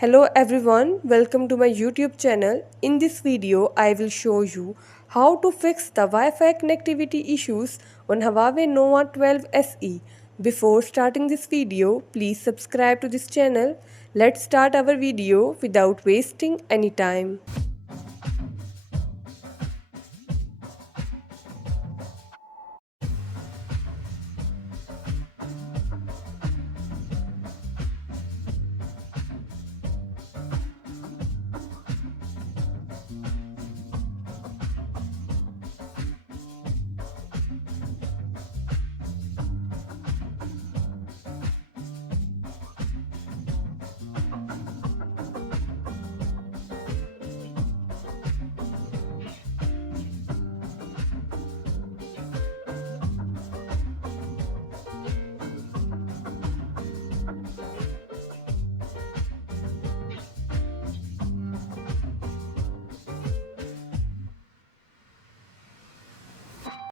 Hello everyone, welcome to my YouTube channel. In this video, I will show you how to fix the Wi-Fi connectivity issues on Huawei Nova 12 SE. Before starting this video, please subscribe to this channel. Let's start our video without wasting any time.